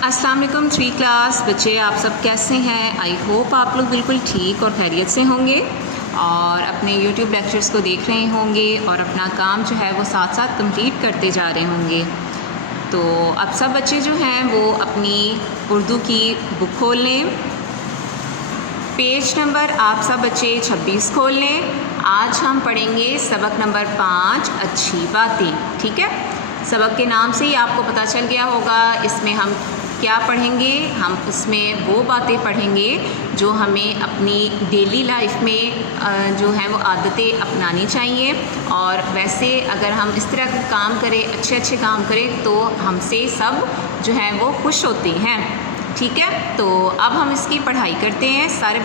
अस्सलाम वालेकुम 3 क्लास बच्चे, आप सब कैसे हैं? आई होप आप लोग बिल्कुल ठीक और खैरियत से होंगे और अपने यूट्यूब लेक्चर्स को देख रहे होंगे और अपना काम जो है वो साथ साथ कंप्लीट करते जा रहे होंगे। तो अब सब बच्चे जो हैं वो अपनी उर्दू की बुक खोल लें। पेज नंबर आप सब बच्चे 26 खोल लें। आज हम पढ़ेंगे सबक नंबर 5 अच्छी बातें। ठीक है, सबक के नाम से ही आपको पता चल गया होगा इसमें हम क्या पढ़ेंगे। हम इसमें वो बातें पढ़ेंगे जो हमें अपनी डेली लाइफ में जो है वो आदतें अपनानी चाहिए, और वैसे अगर हम इस तरह का काम करें, अच्छे अच्छे काम करें, तो हमसे सब जो है वो खुश होते हैं। ठीक है, तो अब हम इसकी पढ़ाई करते हैं। सारे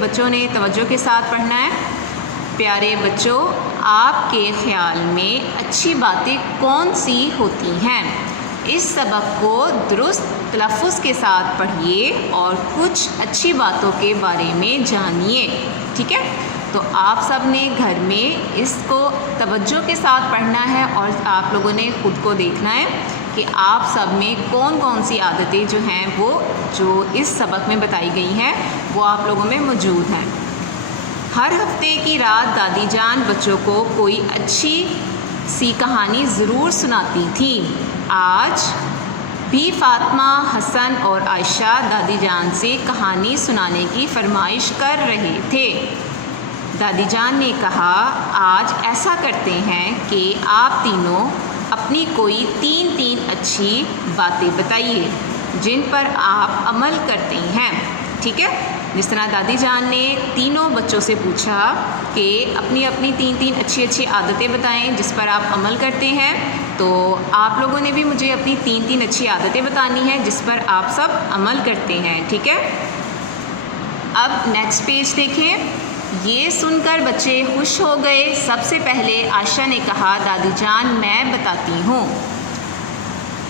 बच्चों ने तवज्जो के साथ पढ़ना है। प्यारे बच्चों, आपके ख्याल में अच्छी बातें कौन सी होती हैं? इस सबक को दुरुस्त तलफ़्फ़ुज़ के साथ पढ़िए और कुछ अच्छी बातों के बारे में जानिए। ठीक है, तो आप सब ने घर में इसको तवज्जो के साथ पढ़ना है और आप लोगों ने ख़ुद को देखना है कि आप सब में कौन कौन सी आदतें जो हैं वो जो इस सबक में बताई गई हैं वो आप लोगों में मौजूद हैं। हर हफ्ते की रात दादी जान बच्चों को कोई अच्छी सी कहानी ज़रूर सुनाती थी। आज भी फ़ातिमा, हसन और आयशा दादी जान से कहानी सुनाने की फरमाइश कर रहे थे। दादी जान ने कहा, आज ऐसा करते हैं कि आप तीनों अपनी कोई तीन अच्छी बातें बताइए जिन पर आप अमल करते हैं। ठीक है, जिस तरह दादी जान ने तीनों बच्चों से पूछा कि अपनी अपनी तीन अच्छी आदतें बताएं जिस पर आप अमल करते हैं, तो आप लोगों ने भी मुझे अपनी तीन अच्छी आदतें बतानी है जिस पर आप सब अमल करते हैं। ठीक है, अब नेक्स्ट पेज देखें। ये सुनकर बच्चे खुश हो गए। सबसे पहले आयशा ने कहा, दादी जान मैं बताती हूँ,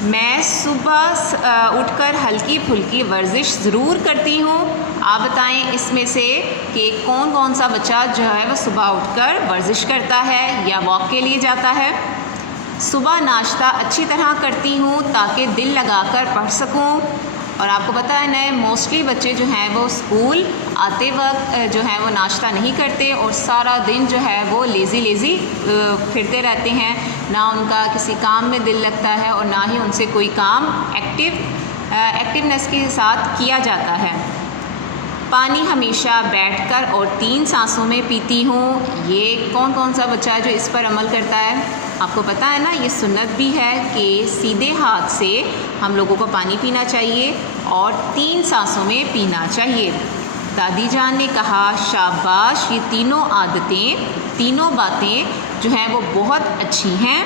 मैं सुबह उठकर हल्की फुल्की वर्जिश ज़रूर करती हूँ। आप बताएं इसमें से कि कौन कौन सा बच्चा जो है वो सुबह उठकर वर्जिश करता है या वॉक के लिए जाता है। सुबह नाश्ता अच्छी तरह करती हूँ ताकि दिल लगाकर पढ़ सकूँ। और आपको पता है ना, मोस्टली बच्चे जो हैं वो स्कूल आते वक्त जो है वो नाश्ता नहीं करते और सारा दिन जो है वो लेज़ी फिरते रहते हैं। ना उनका किसी काम में दिल लगता है और ना ही उनसे कोई काम एक्टिवनेस के साथ किया जाता है। पानी हमेशा बैठकर और 3 सांसों में पीती हूँ। ये कौन कौन सा बच्चा है जो इस पर अमल करता है? आपको पता है ना, ये सुन्नत भी है कि सीधे हाथ से हम लोगों को पानी पीना चाहिए और 3 सांसों में पीना चाहिए। दादी जान ने कहा, शाबाश, ये तीनों आदतें, तीनों बातें जो हैं वो बहुत अच्छी हैं।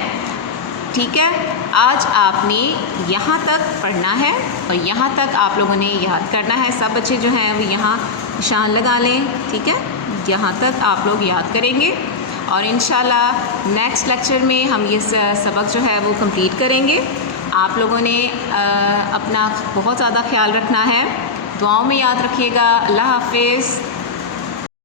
ठीक है, आज आपने यहाँ तक पढ़ना है और यहाँ तक आप लोगों ने याद करना है। सब बच्चे जो हैं वो यहाँ निशान लगा लें। ठीक है, यहाँ तक आप लोग याद करेंगे और इंशाल्लाह नेक्स्ट लेक्चर में हम ये सबक जो है वो कंप्लीट करेंगे। आप लोगों ने अपना बहुत ज़्यादा ख्याल रखना है। दुआओं में याद रखिएगा। अल्लाह हाफ़िज़।